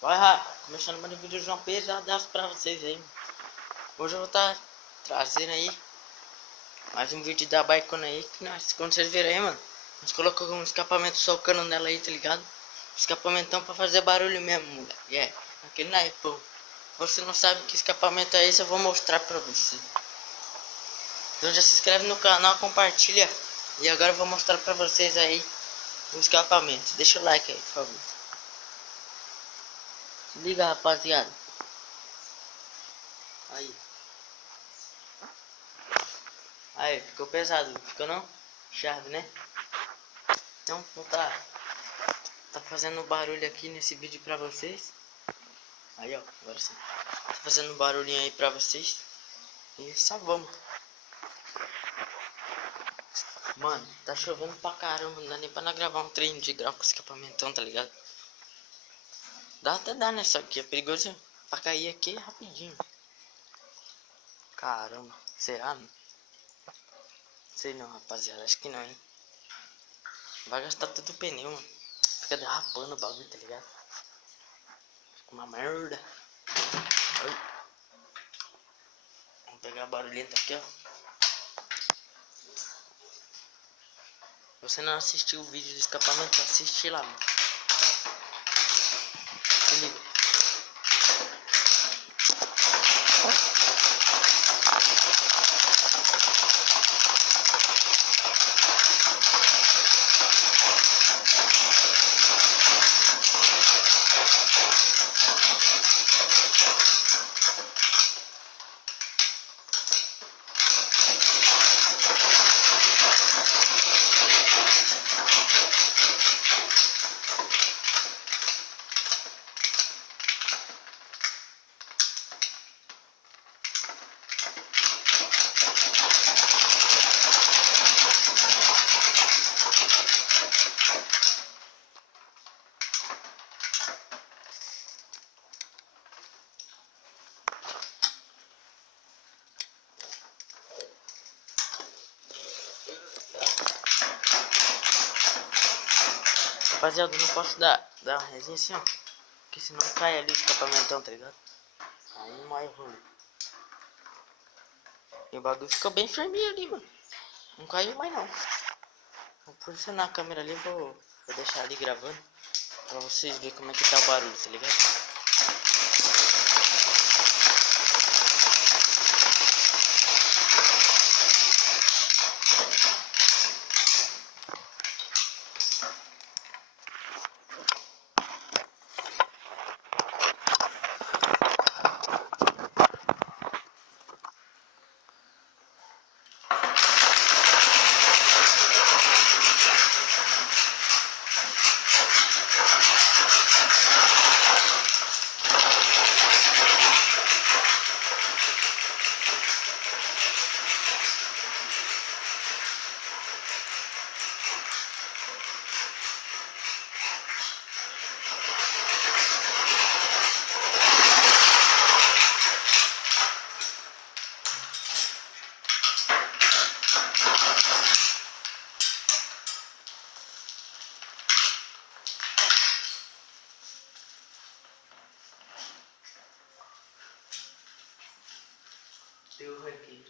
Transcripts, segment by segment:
Vai lá, começando mais um vídeo de uma pesadaço pra vocês aí. Hoje eu vou estar trazendo aí mais um vídeo da Baikona aí. Que nós, quando vocês verem aí, mano, nós colocamos um escapamento socando nela aí, tá ligado? Escapamentão pra fazer barulho mesmo, moleque. É, aquele naipão. Se você não sabe que escapamento é esse, eu vou mostrar pra você. Então já se inscreve no canal, compartilha. E agora eu vou mostrar pra vocês aí o escapamento. Deixa o like aí, por favor. Se liga, rapaziada. Aí. Aí, ficou pesado, ficou não? Chave, né? Então, vou tá fazendo barulho aqui nesse vídeo pra vocês. Aí, ó, agora sim. Tá fazendo barulhinho aí pra vocês. E só vamos. Mano, tá chovendo pra caramba, não dá nem pra nós gravar um treino de grau com escapamentão, tá ligado? Dá até dá, né? Só que é perigoso pra cair aqui rapidinho. Caramba, será? Sei não, rapaziada, acho que não, hein? Vai gastar todo o pneu, mano. Fica derrapando o bagulho, tá ligado? Fica uma merda. Ai. Vamos pegar a barulhenta aqui, ó. Se você não assistiu o vídeo do escapamento, assiste lá, mano. Se liga. Rapaziada, eu não posso dar uma resinha assim, ó. Porque senão cai ali o escapamentão, tá ligado? Aí não é ruim. E o bagulho ficou bem firminho ali, mano. Não caiu mais não. Vou posicionar a câmera ali, vou deixar ali gravando. Pra vocês verem como é que tá o barulho, tá ligado? Deu aqui.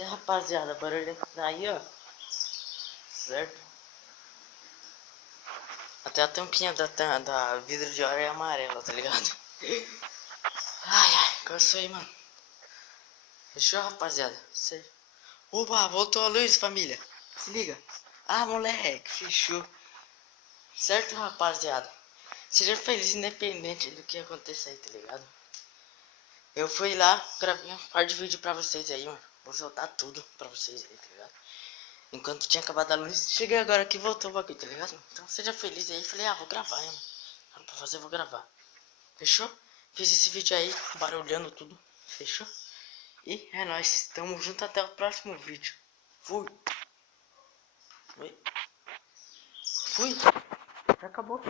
Certo, rapaziada, barulho que tá aí, ó. Certo? Até a tampinha da vidro de óleo é amarela, tá ligado? Ai, ai, cansou aí, mano. Fechou, rapaziada? Sério. Opa, voltou a luz, família. Se liga. Ah, moleque, fechou. Certo, rapaziada? Seja feliz independente do que aconteça aí, tá ligado? Eu fui lá, gravei um par de vídeo pra vocês aí, mano. Vou soltar tudo pra vocês aí, tá ligado? Enquanto tinha acabado a luz, cheguei agora que voltou o bagulho, tá ligado? Então seja feliz aí. Falei, vou gravar, né, mano? Nada pra fazer, vou gravar. Fechou? Fiz esse vídeo aí, barulhando tudo. Fechou? E é nóis. Tamo junto até o próximo vídeo. Fui. Oi. Fui. Já acabou.